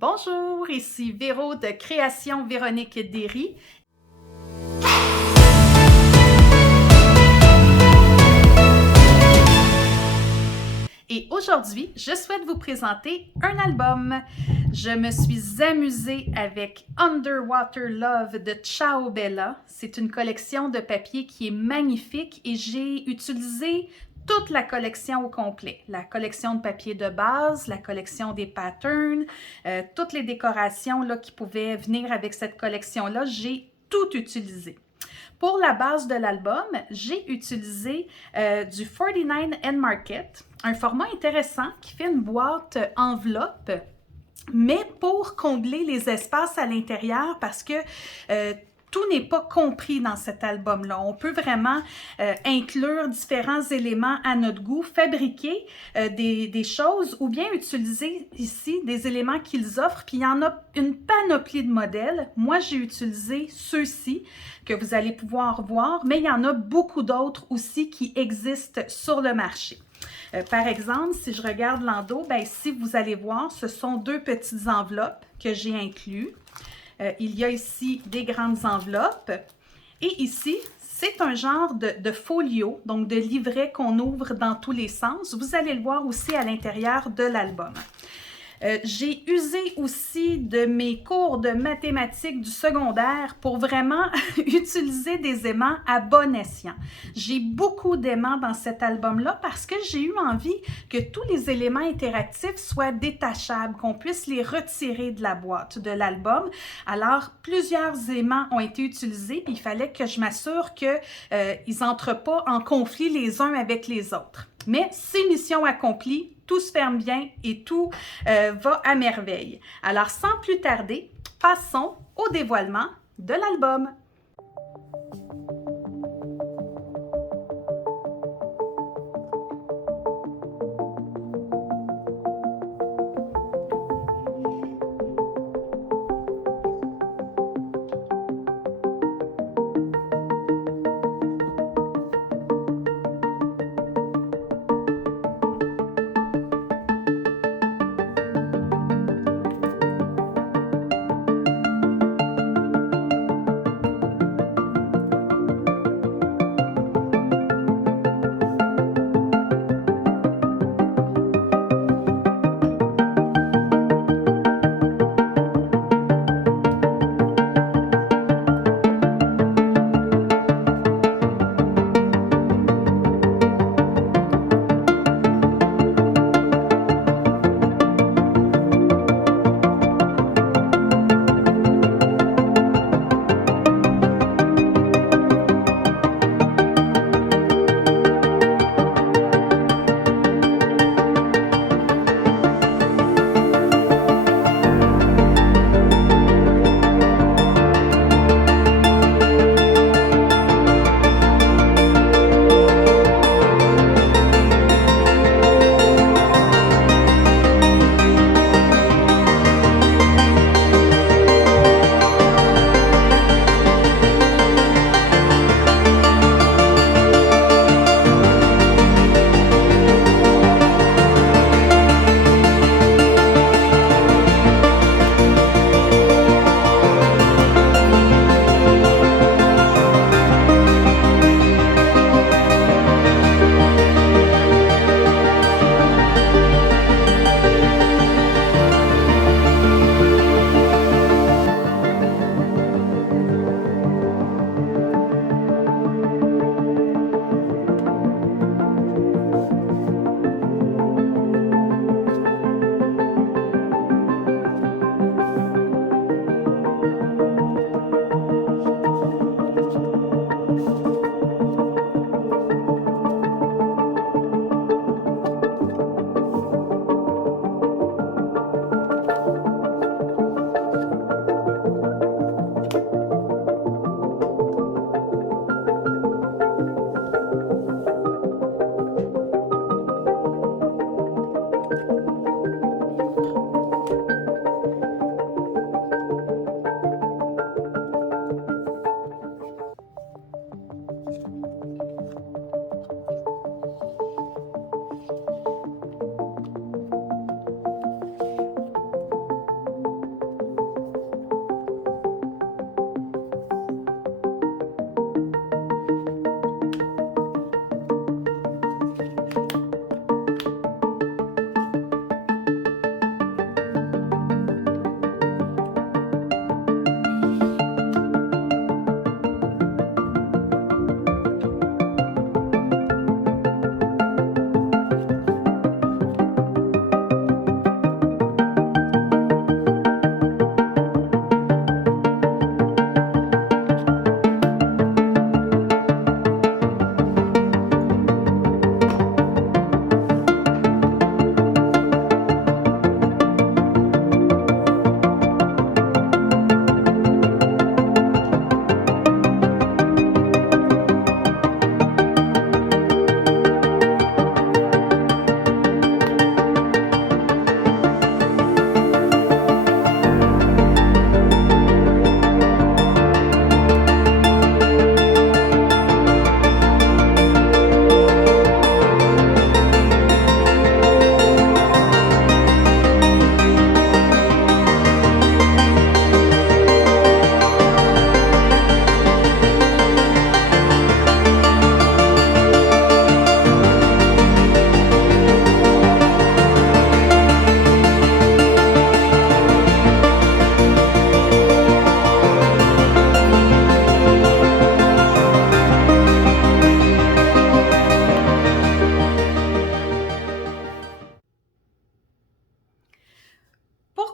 Bonjour, ici Véro de Création Véronique Derry. Et aujourd'hui, je souhaite vous présenter un album. Je me suis amusée avec Underwater Love de Ciao Bella. C'est une collection de papier qui est magnifique et j'ai utilisé toute la collection au complet. La collection de papier de base, la collection des patterns, toutes les décorations là, qui pouvaient venir avec cette collection-là, j'ai tout utilisé. Pour la base de l'album, j'ai utilisé du 49 and Market, un format intéressant qui fait une boîte enveloppe, mais pour combler les espaces à l'intérieur parce que tout n'est pas compris dans cet album-là. On peut vraiment inclure différents éléments à notre goût, fabriquer des choses ou bien utiliser ici des éléments qu'ils offrent. Puis il y en a une panoplie de modèles. Moi, j'ai utilisé ceux-ci que vous allez pouvoir voir, mais il y en a beaucoup d'autres aussi qui existent sur le marché. Par exemple, si je regarde l'endos, ben ici, vous allez voir, ce sont deux petites enveloppes que j'ai inclus. Il y a ici des grandes enveloppes. Et ici, c'est un genre de folio, donc de livret qu'on ouvre dans tous les sens. Vous allez le voir aussi à l'intérieur de l'album. J'ai usé aussi de mes cours de mathématiques du secondaire pour vraiment utiliser des aimants à bon escient. J'ai beaucoup d'aimants dans cet album-là parce que j'ai eu envie que tous les éléments interactifs soient détachables, qu'on puisse les retirer de la boîte de l'album. Alors, plusieurs aimants ont été utilisés, puis il fallait que je m'assure qu'ils n'entrent pas en conflit les uns avec les autres. Mais c'est mission accomplie, tout se ferme bien et tout va à merveille. Alors, sans plus tarder, passons au dévoilement de l'album.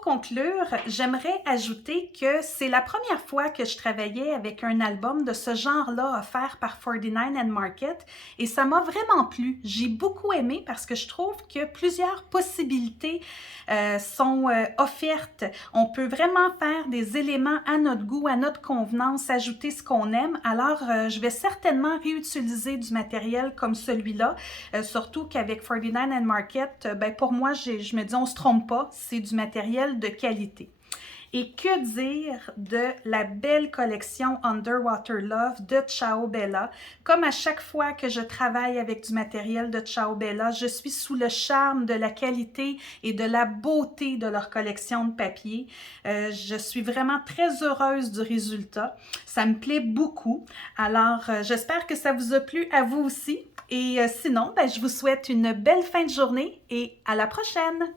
conclure, j'aimerais ajouter que c'est la première fois que je travaillais avec un album de ce genre-là offert par 49 & Market et ça m'a vraiment plu. J'ai beaucoup aimé parce que je trouve que plusieurs possibilités sont offertes. On peut vraiment faire des éléments à notre goût, à notre convenance, ajouter ce qu'on aime. Alors, je vais certainement réutiliser du matériel comme celui-là, surtout qu'avec 49 & Market, ben pour moi, je me dis, on ne se trompe pas, c'est du matériel de qualité. Et que dire de la belle collection Underwater Love de Ciao Bella? Comme à chaque fois que je travaille avec du matériel de Ciao Bella, je suis sous le charme de la qualité et de la beauté de leur collection de papier. Je suis vraiment très heureuse du résultat. Ça me plaît beaucoup. Alors, j'espère que ça vous a plu à vous aussi. Et sinon, ben, je vous souhaite une belle fin de journée et à la prochaine!